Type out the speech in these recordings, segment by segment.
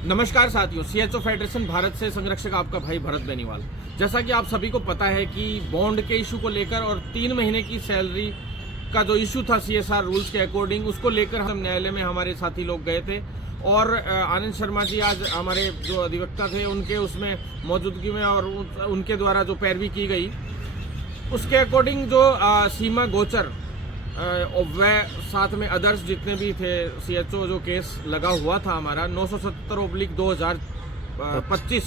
नमस्कार साथियों, CHO federation Bharat से संरक्षक आपका भाई भरत बेनीवाल। जैसा कि आप सभी को पता है कि बॉन्ड के इशू को लेकर और 3 महीने की सैलरी का जो इशू था सीएसआर रूल्स के अकॉर्डिंग, उसको लेकर हम न्यायालय में हमारे साथी लोग गए थे और आनंद शर्मा जी आज हमारे जो अधिवक्ता थे उनके उसमें मौजूदगी में और उनके द्वारा जो पैरवी की गई उसके अकॉर्डिंग जो सीमा गोचर वह साथ में अदर्स जितने भी थे सीएचओ जो केस लगा हुआ था हमारा 970/2025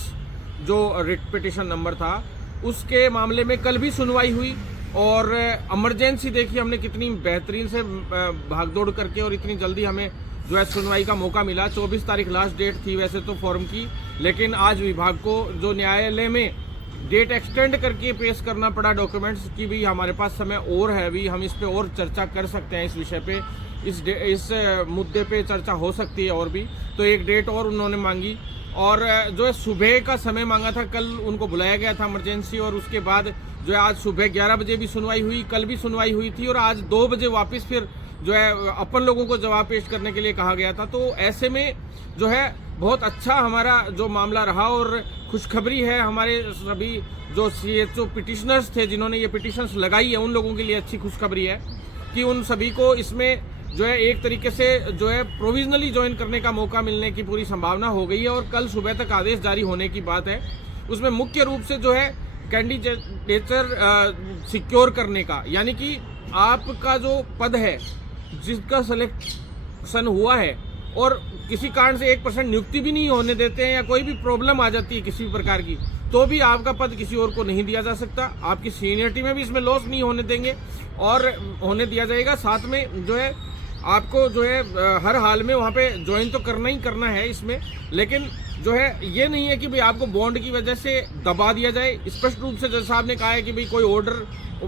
जो रिट पिटिशन नंबर था, उसके मामले में कल भी सुनवाई हुई और इमरजेंसी देखी हमने कितनी बेहतरीन से भागदौड़ करके और इतनी जल्दी हमें जो है सुनवाई का मौका मिला। 24 तारीख लास्ट डेट थी वैसे तो फॉर्म की, लेकिन आज विभाग को जो न्यायालय में डेट एक्सटेंड करके पेश करना पड़ा डॉक्यूमेंट्स की भी हमारे पास समय और है, भी हम इस पे और चर्चा कर सकते हैं। इस विषय पे इस मुद्दे पे चर्चा हो सकती है और भी, तो एक डेट और उन्होंने मांगी और जो है सुबह का समय मांगा था, कल उनको बुलाया गया था इमरजेंसी और उसके बाद जो है आज सुबह 11 बजे भी सुनवाई हुई, कल भी सुनवाई हुई थी और आज 2 बजे वापस फिर जो है अपन लोगों को जवाब पेश करने के लिए कहा गया था। तो ऐसे में जो है बहुत अच्छा हमारा जो मामला रहा और खुशखबरी है हमारे सभी जो सीएचओ पिटिशनर्स थे जिन्होंने ये पिटिशंस लगाई है, उन लोगों के लिए अच्छी खुशखबरी है कि उन सभी को इसमें जो है एक तरीके से जो है प्रोविजनली ज्वाइन करने का मौका मिलने की पूरी संभावना हो गई है और कल सुबह तक आदेश जारी होने की बात है। उसमें मुख्य रूप से जो है कैंडिडेचर सिक्योर करने का, यानी कि आपका जो पद है जिसका सिलेक्शन हुआ है और किसी कारण से 1% नियुक्ति भी नहीं होने देते हैं या कोई भी प्रॉब्लम आ जाती है किसी भी प्रकार की, तो भी आपका पद किसी और को नहीं दिया जा सकता। आपकी सीनियरिटी में भी इसमें लॉस नहीं होने देंगे और होने दिया जाएगा। साथ में जो है आपको जो है हर हाल में वहाँ पे ज्वाइन तो करना ही करना है इसमें, लेकिन जो है ये नहीं है कि भाई आपको बॉन्ड की वजह से दबा दिया जाए। स्पष्ट रूप से जज साहब ने कहा है कि भाई कोई ऑर्डर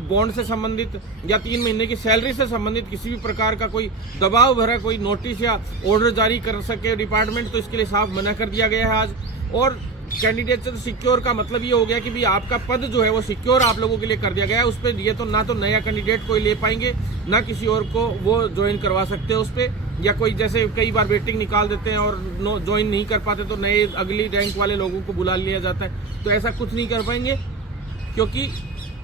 बॉन्ड से संबंधित या 3 महीने की सैलरी से संबंधित किसी भी प्रकार का कोई दबाव भरा कोई नोटिस या ऑर्डर जारी कर सके डिपार्टमेंट, तो इसके लिए साफ मना कर दिया गया है आज। और कैंडिडेट सिक्योर का मतलब ये हो गया कि भाई आपका पद जो है वो सिक्योर आप लोगों के लिए कर दिया गया है। उस पर ये तो ना तो नया कैंडिडेट कोई ले पाएंगे ना किसी और को वो ज्वाइन करवा सकते हैं उस पर, या कोई जैसे कई बार वेटिंग निकाल देते हैं और ज्वाइन नहीं कर पाते तो नए अगली रैंक वाले लोगों को बुला लिया जाता है, तो ऐसा कुछ नहीं कर पाएंगे क्योंकि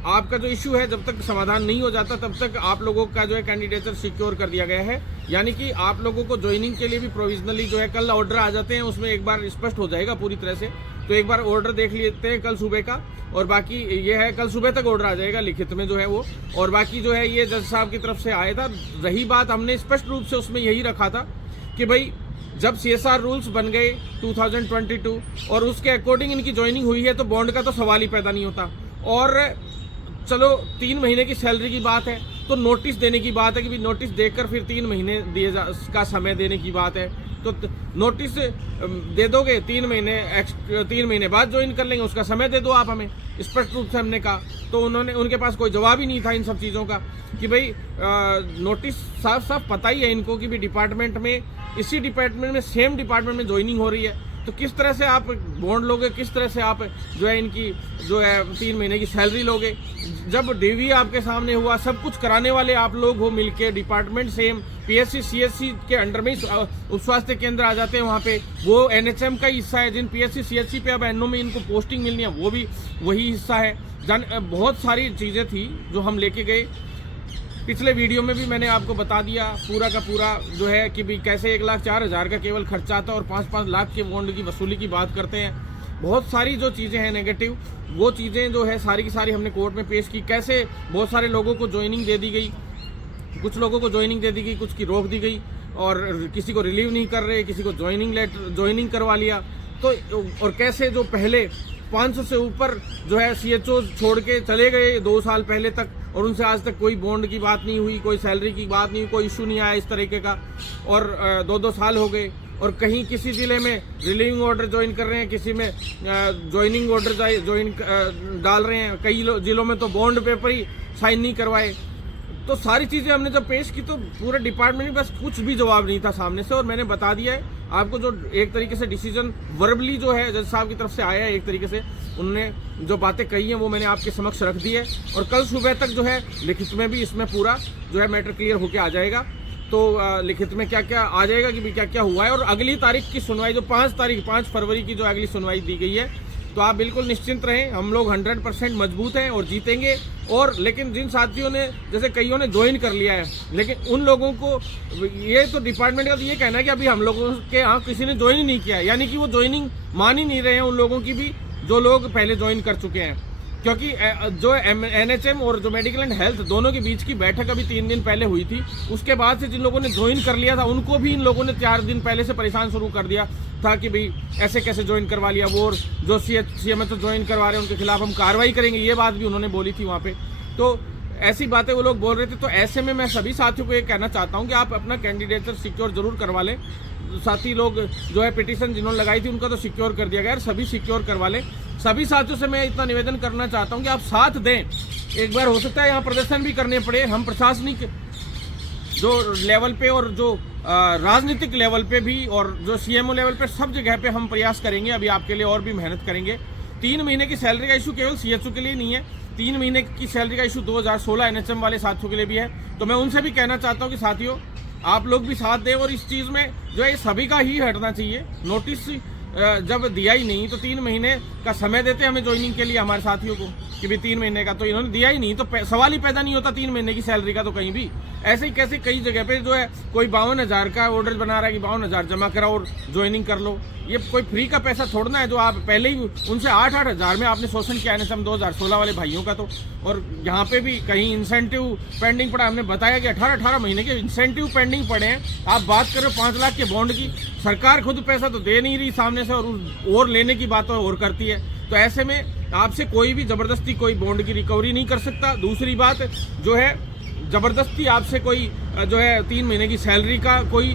आपका जो इशू है जब तक समाधान नहीं हो जाता तब तक आप लोगों का जो है कैंडिडेचर सिक्योर कर दिया गया है। यानी कि आप लोगों को ज्वाइनिंग के लिए भी प्रोविजनली जो है कल ऑर्डर आ जाते हैं, उसमें एक बार स्पष्ट हो जाएगा पूरी तरह से। तो एक बार ऑर्डर देख लेते हैं कल सुबह का, और बाकी ये है कल सुबह तक ऑर्डर आ जाएगा लिखित में जो है वो, और बाकी जो है ये जज साहब की तरफ से आया था। रही बात, हमने स्पष्ट रूप से उसमें यही रखा था कि भाई जब सीएसआर रूल्स बन गए 2022 और उसके अकॉर्डिंग इनकी ज्वाइनिंग हुई है तो बॉन्ड का तो सवाल ही पैदा नहीं होता। और चलो 3 महीने की सैलरी की बात है तो नोटिस देने की बात है कि भी नोटिस देकर फिर 3 महीने का समय देने की बात है, तो नोटिस दे दोगे 3 महीने बाद ज्वाइन कर लेंगे, उसका समय दे दो आप हमें, स्पष्ट रूप से हमने कहा। तो उनके पास कोई जवाब ही नहीं था इन सब चीज़ों का कि भाई नोटिस साफ साफ पता ही है इनको कि भी डिपार्टमेंट में, इसी डिपार्टमेंट में, सेम डिपार्टमेंट में ज्वाइनिंग हो रही है, तो किस तरह से आप बॉन्ड लोगे, किस तरह से आप जो है इनकी जो है 3 महीने की सैलरी लोगे। जब डीवी आपके सामने हुआ, सब कुछ कराने वाले आप लोग हो मिलके, डिपार्टमेंट सेम, पीएससी सीएचसी के अंडर में ही उप स्वास्थ्य केंद्र आ जाते हैं वहाँ पे, वो एनएचएम का हिस्सा है। जिन पीएससी सीएचसी पे अब एनओ में इनको पोस्टिंग मिलनी है वो भी वही हिस्सा है। बहुत सारी चीज़ें थी जो हम लेके गए। पिछले वीडियो में भी मैंने आपको बता दिया पूरा का पूरा जो है कि भी कैसे 1,04,000 का केवल खर्चा आता है और 5-5 लाख के बॉन्ड की वसूली की बात करते हैं। बहुत सारी जो चीज़ें हैं नेगेटिव, वो चीज़ें जो है सारी की सारी हमने कोर्ट में पेश की। कैसे बहुत सारे लोगों को ज्वाइनिंग दे दी गई, कुछ लोगों को ज्वाइनिंग दे दी गई, कुछ की रोक दी गई, और किसी को रिलीव नहीं कर रहे, किसी को ज्वाइनिंग करवा लिया। तो और कैसे जो पहले 500 से ऊपर जो है सीएचओ छोड़ के चले गए 2 साल पहले तक, और उनसे आज तक कोई बॉन्ड की बात नहीं हुई, कोई सैलरी की बात नहीं हुई, कोई इशू नहीं आया इस तरीके का, और 2-2 साल हो गए। और कहीं किसी ज़िले में रिलीविंग ऑर्डर ज्वाइन कर रहे हैं, किसी में ज्वाइनिंग ऑर्डर ज्वाइन डाल रहे हैं, कई ज़िलों में तो बॉन्ड पेपर ही साइन नहीं करवाए। तो सारी चीज़ें हमने जब पेश की तो पूरे डिपार्टमेंट में बस कुछ भी जवाब नहीं था सामने से, और मैंने बता दिया है आपको जो एक तरीके से डिसीजन वर्बली जो है जज साहब की तरफ से आया है, एक तरीके से उन्होंने जो बातें कही हैं वो मैंने आपके समक्ष रख दी है, और कल सुबह तक जो है लिखित में भी इसमें पूरा जो है मैटर क्लियर होके आ जाएगा। तो लिखित में क्या क्या आ जाएगा कि भी क्या क्या हुआ है। और अगली तारीख की सुनवाई जो 5 फरवरी की जो अगली सुनवाई दी गई है, तो आप बिल्कुल निश्चिंत रहें, हम लोग 100% मजबूत हैं और जीतेंगे। और लेकिन जिन साथियों ने, जैसे कईयों ने ज्वाइन कर लिया है, लेकिन उन लोगों को ये तो डिपार्टमेंट का तो ये कहना है कि अभी हम लोगों के यहाँ किसी ने ज्वाइन ही नहीं किया है, यानी कि वो ज्वाइनिंग मान ही नहीं रहे हैं उन लोगों की भी जो लोग पहले ज्वाइन कर चुके हैं। क्योंकि जो NHM और जो मेडिकल एंड हेल्थ दोनों के बीच की बैठक अभी 3 दिन पहले हुई थी, उसके बाद से जिन लोगों ने ज्वाइन कर लिया था उनको भी इन लोगों ने 4 दिन पहले से परेशान शुरू कर दिया था कि भाई ऐसे कैसे ज्वाइन करवा लिया वो, और जो CM तो ज्वाइन करवा रहे हैं उनके खिलाफ हम कार्रवाई करेंगे, ये बात भी उन्होंने बोली थी वहाँ पे। तो ऐसी बातें वो लोग बोल रहे थे। तो ऐसे में मैं सभी साथियों को ये कहना चाहता हूँ कि आप अपना कैंडिडेचर सिक्योर जरूर करवा लें। साथी लोग जो है पिटीशन जिन्होंने लगाई थी उनका तो सिक्योर कर दिया गया, सभी सिक्योर करवा लें। सभी साथियों से मैं इतना निवेदन करना चाहता हूं कि आप साथ दें। एक बार हो सकता है यहाँ प्रदर्शन भी करने पड़े, हम प्रशासनिक जो लेवल पे और जो राजनीतिक लेवल पे भी और जो CMO लेवल पे सब जगह पे हम प्रयास करेंगे। अभी आपके लिए और भी मेहनत करेंगे। 3 महीने की सैलरी का इशू केवल CHO के लिए नहीं है, 3 महीने की सैलरी का इशू 2016 NHM वाले साथियों के लिए भी है। तो मैं उनसे भी कहना चाहता हूँ कि साथियों आप लोग भी साथ दें, और इस चीज़ में जो है सभी का ही हटना चाहिए। नोटिस जब दिया ही नहीं तो 3 महीने का समय देते हमें ज्वाइनिंग के लिए हमारे साथियों को कि भी 3 महीने का, तो इन्होंने दिया ही नहीं, तो सवाल ही पैदा नहीं होता 3 महीने की सैलरी का। तो कहीं भी ऐसे ही कैसे कई जगह पे जो है कोई 52,000 का ऑर्डर बना रहा है कि 52,000 जमा कराओ और ज्वाइनिंग कर लो। ये कोई फ्री का पैसा छोड़ना है जो आप पहले ही उनसे 8-8 हज़ार में आपने शोषण किया NHM 2016 वाले भाइयों का। तो और यहाँ पे भी कहीं इंसेंटिव पेंडिंग पड़ा, हमने बताया कि 18-18 महीने के इंसेंटिव पेंडिंग पड़े हैं। आप बात करो 5 लाख के बॉन्ड की, सरकार खुद पैसा तो दे नहीं रही सामने से, और लेने की बात और करती है। तो ऐसे में आपसे कोई भी जबरदस्ती कोई बॉन्ड की रिकवरी नहीं कर सकता। दूसरी बात जो है जबरदस्ती आपसे कोई जो है 3 महीने की सैलरी का कोई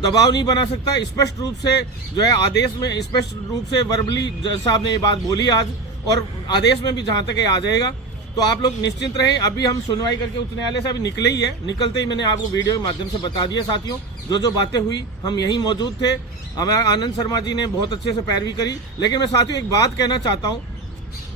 दबाव नहीं बना सकता। स्पष्ट रूप से जो है आदेश में स्पष्ट रूप से वर्बली जज साहब ने ये बात बोली आज, और आदेश में भी जहां तक ये आ जाएगा। तो आप लोग निश्चिंत रहें। अभी हम सुनवाई करके उच्च न्यायालय से अभी निकले ही है, निकलते ही मैंने आपको वीडियो के माध्यम से बता दिया साथियों जो बातें हुई, हम यहीं मौजूद थे। हमारे आनंद शर्मा जी ने बहुत अच्छे से पैरवी करी। लेकिन मैं साथियों एक बात कहना चाहता हूँ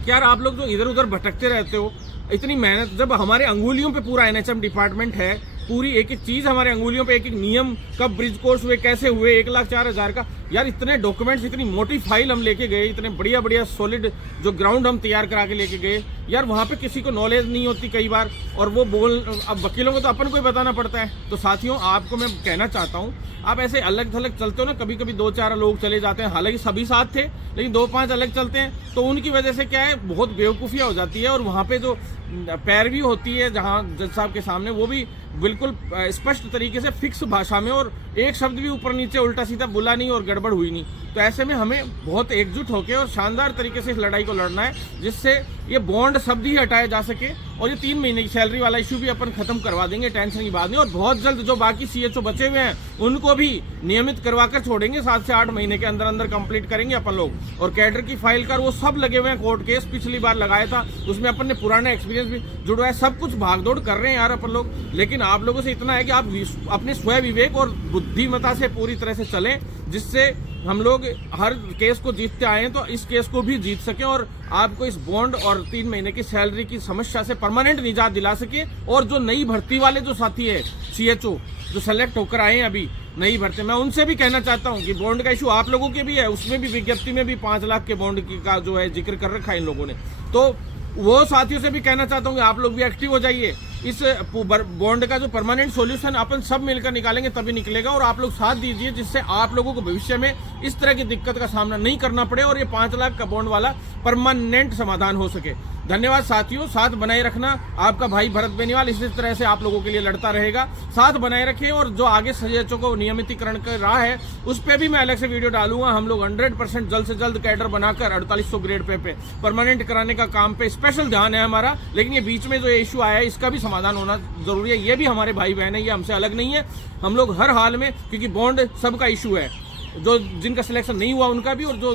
कि यार आप लोग जो इधर उधर भटकते रहते हो, इतनी मेहनत, जब हमारे अंगुलियों पे पूरा NHM डिपार्टमेंट है, पूरी एक एक चीज हमारे अंगुलियों पे, एक एक नियम कब ब्रिज कोर्स हुए, कैसे हुए, 1,04,000 का, यार इतने डॉक्यूमेंट्स, इतनी मोटी फाइल हम लेके गए, इतने बढ़िया बढ़िया सॉलिड जो ग्राउंड हम तैयार करा के लेके गए। यार वहाँ पे किसी को नॉलेज नहीं होती कई बार, और वो अब वकीलों को तो अपन को ही बताना पड़ता है। तो साथियों आपको मैं कहना चाहता हूँ, आप ऐसे अलग थलग चलते हो ना, कभी कभी 2-4 लोग चले जाते हैं, हालांकि सभी साथ थे लेकिन 2-5 अलग चलते हैं, तो उनकी वजह से क्या है बहुत बेवकूफ़ियाँ हो जाती है। और वहाँ पे जो पैरवी होती है जहाँ जज साहब के सामने, वो भी बिल्कुल स्पष्ट तरीके से फिक्स भाषा में, और एक शब्द भी ऊपर नीचे उल्टा सीधा बोला नहीं और गड़बड़ हुई नहीं। तो ऐसे में हमें बहुत एकजुट होकर और शानदार तरीके से इस लड़ाई को लड़ना है, जिससे ये बॉन्ड शब्द ही हटाया जा सके, और ये 3 महीने की सैलरी वाला इशू भी अपन खत्म करवा देंगे, टेंशन की बात नहीं। और बहुत जल्द जो बाकी CHO बचे हुए हैं उनको भी नियमित करवा कर छोड़ेंगे, 7 से 8 महीने के अंदर अंदर कंप्लीट करेंगे अपन लोग। और कैडर की फाइल का वो सब लगे हुए हैं, कोर्ट केस पिछली बार लगाया था उसमें अपन ने पुराना एक्सपीरियंस भी जुड़ा है, सब कुछ भागदौड़ कर रहे हैं यार अपन लोग। लेकिन आप लोगों से इतना है कि आप अपने स्वयं विवेक और बुद्धिमत्ता से पूरी तरह से चलें, जिससे हम लोग हर केस को जीतते आए हैं, तो इस केस को भी जीत सके और आपको इस बॉन्ड और 3 महीने की सैलरी की समस्या से परमानेंट निजात दिला सके। और जो नई भर्ती वाले जो साथी है CHO जो सेलेक्ट होकर आए हैं अभी नई भर्ती, मैं उनसे भी कहना चाहता हूं कि बॉन्ड का इशू आप लोगों के भी है, उसमें भी विज्ञप्ति में भी 5 लाख के बॉन्ड का जो है जिक्र कर रखा है इन लोगों ने। तो वो साथियों से भी कहना चाहता हूं कि आप लोग भी एक्टिव हो जाइए। इस बॉन्ड का जो परमानेंट सॉल्यूशन अपन सब मिलकर निकालेंगे तभी निकलेगा, और आप लोग साथ दीजिए, जिससे आप लोगों को भविष्य में इस तरह की दिक्कत का सामना नहीं करना पड़े और ये 5 लाख का बॉन्ड वाला परमानेंट समाधान हो सके। धन्यवाद साथियों, साथ बनाए रखना। आपका भाई भरत बेनीवाल इसी तरह से आप लोगों के लिए लड़ता रहेगा, साथ बनाए रखें। और जो आगे CHO को नियमितीकरण कर रहा है उस पर भी मैं अलग से वीडियो डालूंगा। हम लोग 100% जल्द से जल्द कैडर बनाकर 4800 ग्रेड पे परमानेंट कराने का काम पे स्पेशल ध्यान है हमारा। लेकिन ये बीच में जो इशू आया है इसका भी समाधान होना जरूरी है। ये भी हमारे भाई बहन है, ये हमसे अलग नहीं है। हम लोग हर हाल में, क्योंकि बॉन्ड सबका इशू है, जो जिनका सिलेक्शन नहीं हुआ उनका भी, और जो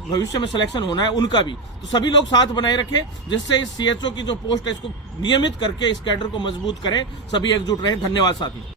भविष्य में सिलेक्शन होना है उनका भी। तो सभी लोग साथ बनाए रखें, जिससे इस CHO की जो पोस्ट है इसको नियमित करके इस कैडर को मजबूत करें। सभी एकजुट रहें। धन्यवाद साथी।